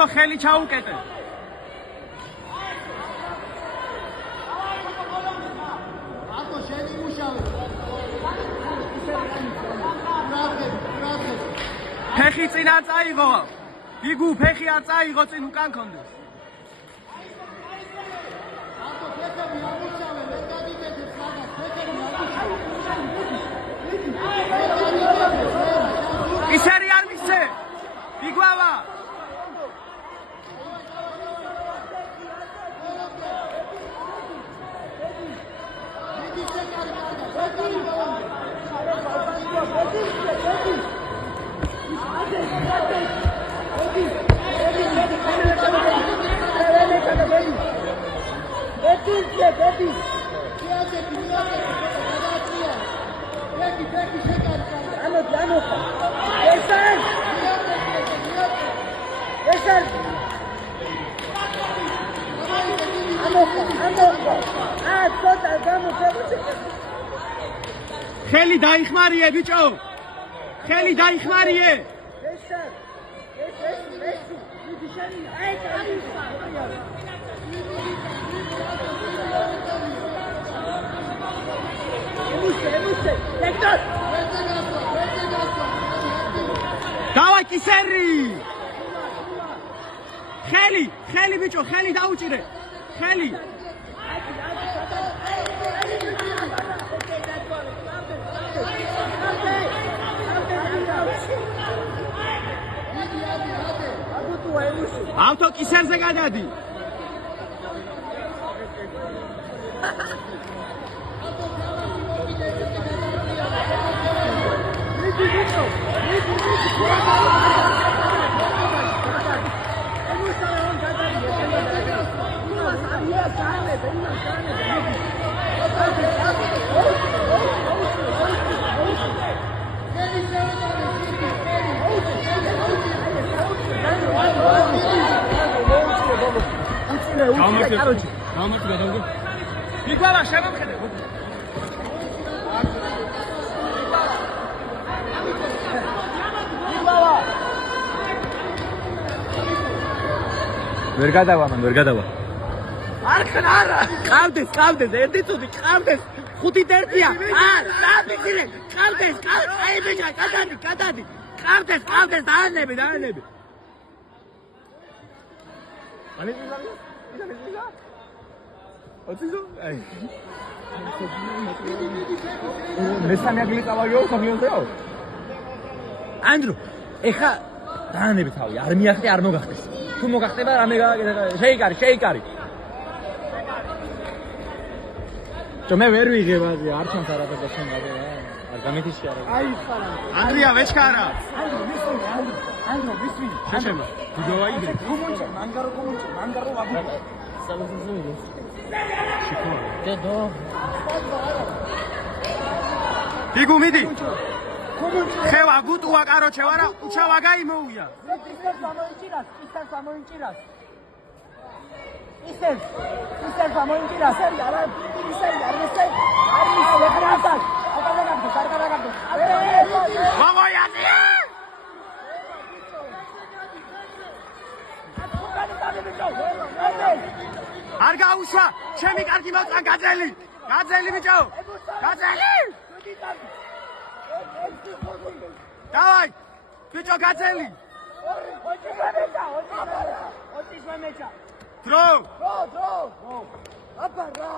ავთო ხელი ჩაუკეტე. ავთო შენი მუშავე. ფეხი წინ არ წაიღო. გიგუ ფეხი არ წაიღო წინ უკან კონდეს. ავთო ფეხები ამუშავე, მე გადიგეთე სადაც ფეხები ამუშავე. ისერი არ მისცე. გიგვავა. ხელი დაიხმარიე ბიჭო. ხელი დაიხმარიე. დავაი კისერი. ხელი ბიჭო, ხელი დაუჭირე. ხელი. ავთო კისერზე გადადი. გიგვავა შემოხედე. ვერ გადავა მან, ვერ გადავა. არ ხნარა. ყავდეს, ერთი წუთი ყავდეს. 5-1-ია. დაბიძილე. ყავდეს, აი ბიჭა, გადადი. ყავდეს, დაანები. ani bisa ოციზო აი მესამე აგლი წავაგეო სამიოზეო ანდრო ეხა დაანები თავი არ მიახტე არ მოგახტეს თუ მოგახტება რამე შეიკარი მე ვერ ვიღებ აზი არ ჩანს არაფერს შემაგე არ გამეთიშე არა აი ხარა ანდრია ვეჩქარა ანდრო ვისვი შეშემა გიგოვა იგრე კომონჩი მანგარო ვაგუ საბაზო შიქო დედო გიგუ მიდი კომონჩი ხევა გუტუა კაროჩე ვარა უჩავაგა იმოუია ისერ გამოინჭირას ისერ გამოინჭირას არა ისერ ეხნასად აკადაგაგდო ვაღოიაზი არ გაუშვა ჩემი კარგი მოწან გაძელი ბიჭო გაძელი დავაი ბიჭო გაძელი დრო აბარა